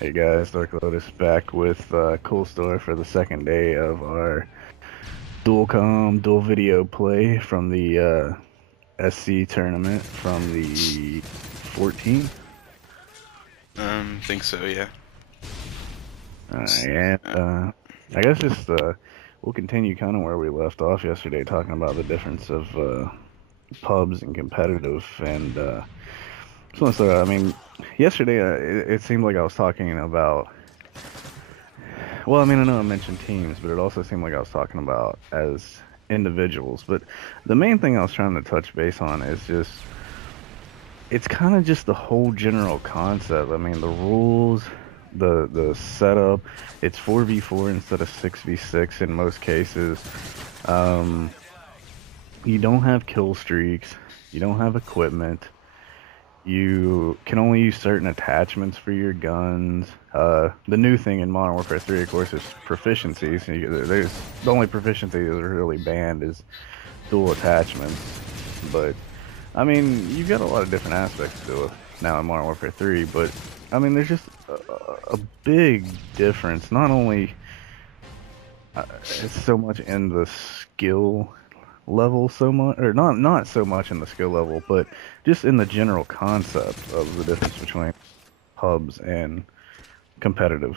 Hey guys, DarkLotus back with Kewlstore for the second day of our dual comm, dual video play from the SC tournament from the 14th. Think so, yeah. And I guess just we'll continue kind of where we left off yesterday, talking about the difference of pubs and competitive. And I mean, yesterday it seemed like I was talking about. Well, I mean, I know I mentioned teams, but it also seemed like I was talking about as individuals. But the main thing I was trying to touch base on is just, it's kind of just the whole general concept. I mean, the rules, the setup, it's 4v4 instead of 6v6 in most cases. Um, you don't have kill streaks, you don't have equipment. You can only use certain attachments for your guns. The new thing in Modern Warfare 3, of course, is proficiencies. There's the only proficiency that are really banned is dual attachments. But I mean, you've got a lot of different aspects to it now in Modern Warfare 3. But I mean, there's just a big difference. Not only it's so much in the skill level so much, or not so much in the skill level, but just in the general concept of the difference between pubs and competitive.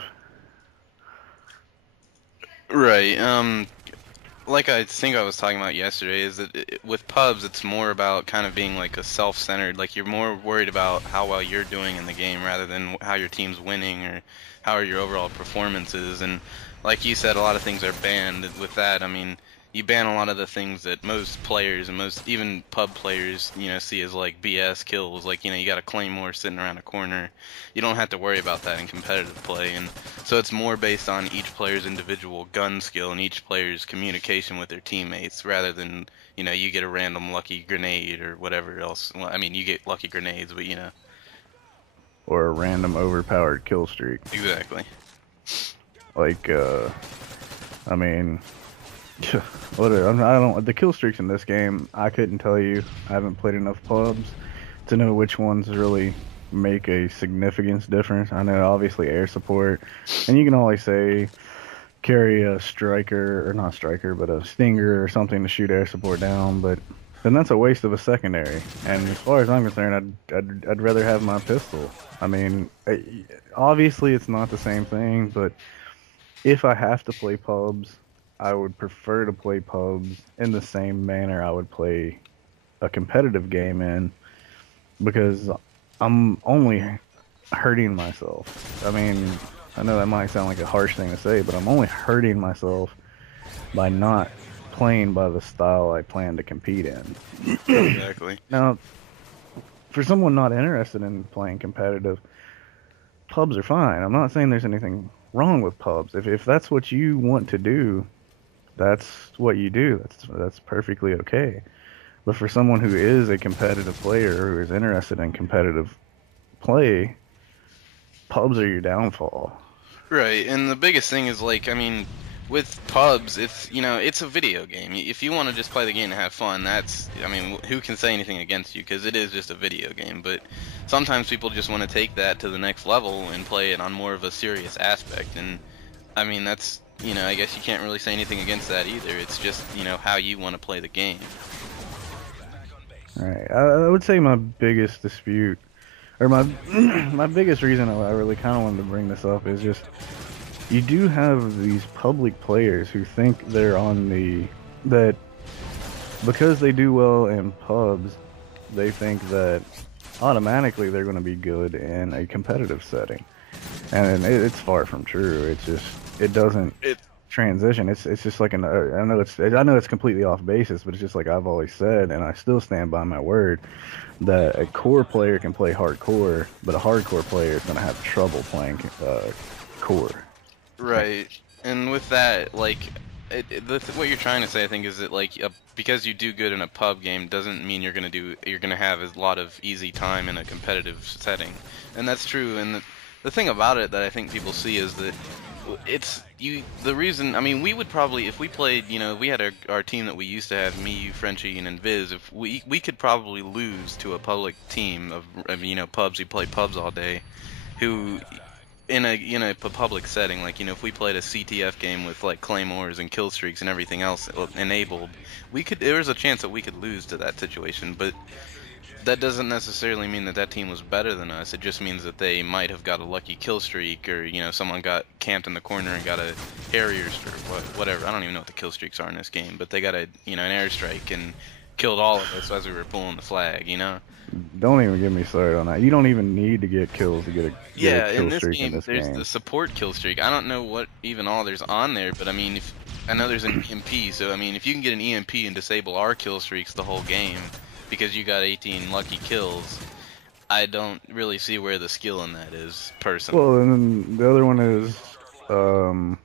Right. Like I think I was talking about yesterday, is that with pubs, it's more about kind of being like a self-centered. Like you're more worried about how well you're doing in the game rather than how your team's winning or how your overall performance is. And like you said, a lot of things are banned. With that, I mean, you ban a lot of the things that most players and most even pub players, see as like BS kills. Like, you got a claymore sitting around a corner. You don't have to worry about that in competitive play. And so it's more based on each player's individual gun skill and each player's communication with their teammates rather than, you get a random lucky grenade or whatever else. Well, I mean, you get lucky grenades, but Or a random overpowered kill streak. Exactly. Like, I mean, I don't. The kill streaks in this game, I couldn't tell you. I haven't played enough pubs to know which ones really make a significance difference. I know obviously air support, and you can always say carry a striker, or not striker, but a stinger or something to shoot air support down, but then that's a waste of a secondary. And as far as I'm concerned, I'd rather have my pistol. I mean, obviously it's not the same thing, but if I have to play pubs, I would prefer to play pubs in the same manner I would play a competitive game in, because I'm only hurting myself. I mean, I know that might sound like a harsh thing to say, but I'm only hurting myself by not playing by the style I plan to compete in. Exactly. Now, for someone not interested in playing competitive, pubs are fine. I'm not saying there's anything wrong with pubs. If that's what you want to do, that's what you do. That's perfectly okay. But for someone who is a competitive player, who is interested in competitive play, pubs are your downfall. Right, and the biggest thing is like, I mean, with pubs, it's a video game. If you want to just play the game and have fun, I mean, who can say anything against you? Because it is just a video game. But sometimes people just want to take that to the next level and play it on more of a serious aspect. And I mean, that's, I guess you can't really say anything against that either. It's just, how you want to play the game. All right, I would say my biggest dispute, or my my biggest reason I really kind of wanted to bring this up is just, you do have these public players who think they're on that because they do well in pubs, they think that automatically they're going to be good in a competitive setting, and it's far from true. It's just, it doesn't transition. It's just like I know it's completely off basis, but it's just like I've always said, and I still stand by my word, that a core player can play hardcore, but a hardcore player is going to have trouble playing core. Right, and with that, like, what you're trying to say, I think, is that like because you do good in a pub game doesn't mean you're gonna have a lot of easy time in a competitive setting, and that's true. And the thing about it that I think people see is that the reason, I mean, we would probably, if we played, we had our team that we used to have, me, you, Frenchie, and Invis, if we could probably lose to a public team of pubs. We play pubs all day, who in a public setting, like, if we played a CTF game with like claymores and kill streaks and everything else enabled, there's a chance that we could lose to that situation. But that doesn't necessarily mean that that team was better than us. It just means that they might have got a lucky kill streak, or someone got camped in the corner and got a Harrier or whatever. I don't even know what the kill streaks are in this game, but they got an airstrike and killed all of us as we were pulling the flag. Don't even get me started on that. You don't even need to get kills to get Yeah, a in kill this streak in game, this there's game. the support kill streak. I don't know what even all there's on there, but I mean, I know there's an EMP, so I mean, if you can get an EMP and disable our kill streaks the whole game because you got 18 lucky kills, I don't really see where the skill in that is, personally. Well, and then the other one is, I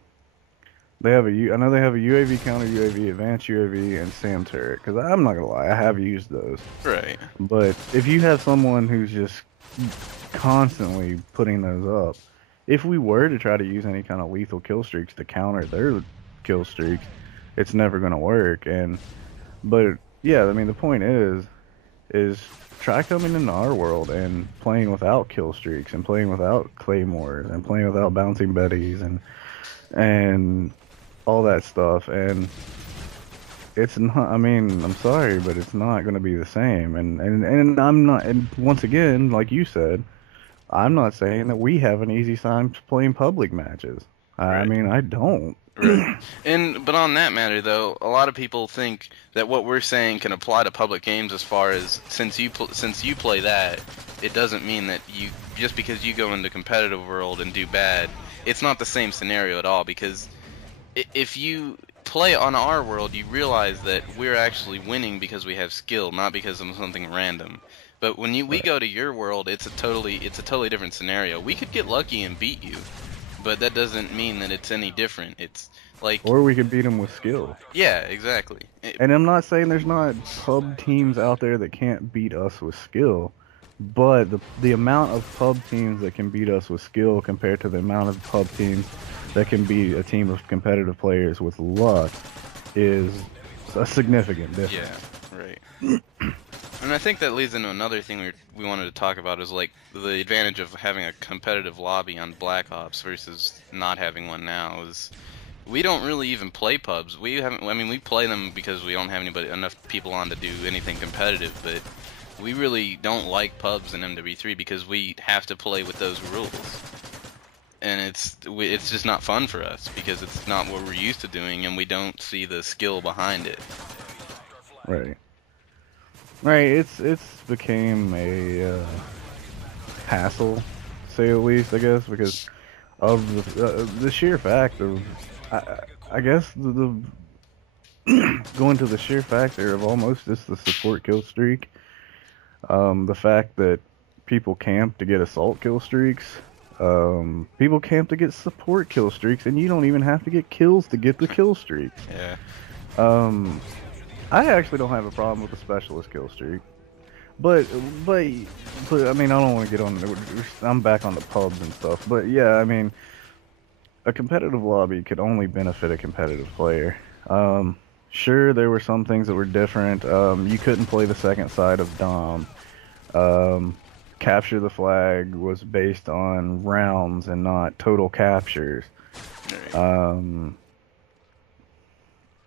know they have a UAV counter, UAV, advanced UAV, and SAM turret. Because I'm not gonna lie, I have used those. Right. But if you have someone who's just constantly putting those up, if we were to try to use any kind of lethal kill streaks to counter their kill streaks, it's never gonna work. But yeah, I mean the point is try coming into our world and playing without kill streaks and playing without claymores and playing without bouncing betties and all that stuff, and it's not, I mean, I'm sorry, but it's not going to be the same. And I'm not, and once again, like you said, I'm not saying that we have an easy time playing public matches. I Right. mean, I don't. Right. But on that matter, though, a lot of people think that what we're saying can apply to public games, as far as since you play that, it doesn't mean that just because you go into competitive world and do bad, it's not the same scenario at all. Because if you play on our world, you realize that we're actually winning because we have skill, not because of something random. But when we go to your world, it's a totally different scenario. We could get lucky and beat you, but that doesn't mean that it's any different. It's like, Or we could beat them with skill. yeah, exactly. And I'm not saying there's not pub teams out there that can't beat us with skill, but the amount of pub teams that can beat us with skill compared to the amount of pub teams that can beat a team of competitive players with luck is a significant difference. Yeah, right. And I think that leads into another thing we wanted to talk about, is like the advantage of having a competitive lobby on Black Ops versus not having one now. Is we don't really even play pubs. We haven't. I mean, we play them because we don't have enough people on to do anything competitive. But we really don't like pubs in MW3 because we have to play with those rules, and it's just not fun for us because it's not what we're used to doing, and we don't see the skill behind it. Right. Right. It's became a hassle, to say the least, I guess, because of the sheer fact of, I guess the going to the sheer factor of almost just the support kill streak, the fact that people camp to get assault kill streaks, people camp to get support kill streaks, and you don't even have to get kills to get the kill streaks. Yeah. I actually don't have a problem with the specialist kill streak, but I mean, I don't want to get on. I'm back on the pubs and stuff, but yeah, I mean, a competitive lobby could only benefit a competitive player. Sure, there were some things that were different. You couldn't play the second side of Dom. Capture the flag was based on rounds and not total captures.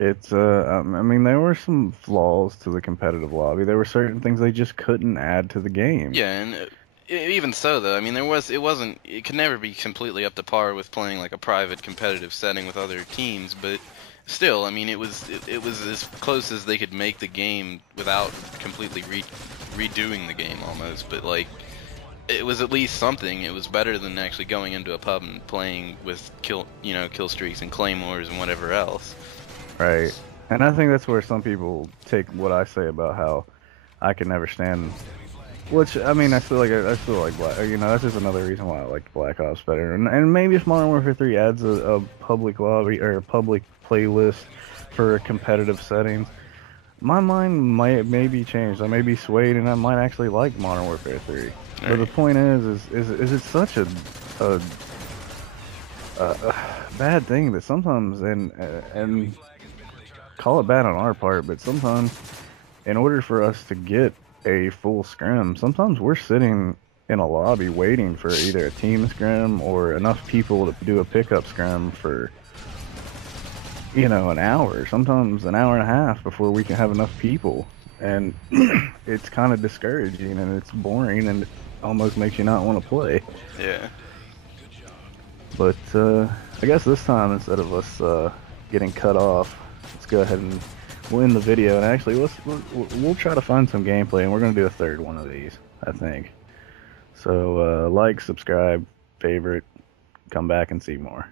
I mean, there were some flaws to the competitive lobby. There were certain things they just couldn't add to the game. Yeah, and even so, though, I mean, it could never be completely up to par with playing like a private competitive setting with other teams, but still, I mean, it was as close as they could make the game without completely redoing the game almost. But like, it was at least something. It was better than actually going into a pub and playing with kill streaks and claymores and whatever else. Right. And I think that's where some people take what I say about how I can never stand. Which, I mean, I still like Black. That's just another reason why I like Black Ops better. And maybe if Modern Warfare 3 adds a public lobby or a public playlist for competitive settings, my mind may be changed. I may be swayed, and I might actually like Modern Warfare 3. Right. But the point is it's such a bad thing that sometimes, and call it bad on our part, but sometimes in order for us to get a full scrim, sometimes we're sitting in a lobby waiting for either a team scrim or enough people to do a pickup scrim for, you know, an hour, sometimes an hour and a half before we can have enough people. And it's kind of discouraging and it's boring and it almost makes you not want to play. Yeah. But I guess this time, instead of us getting cut off, let's go ahead and we'll end the video. And actually, we'll try to find some gameplay, and we're gonna do a third one of these, I think. So like, subscribe, favorite, come back and see more.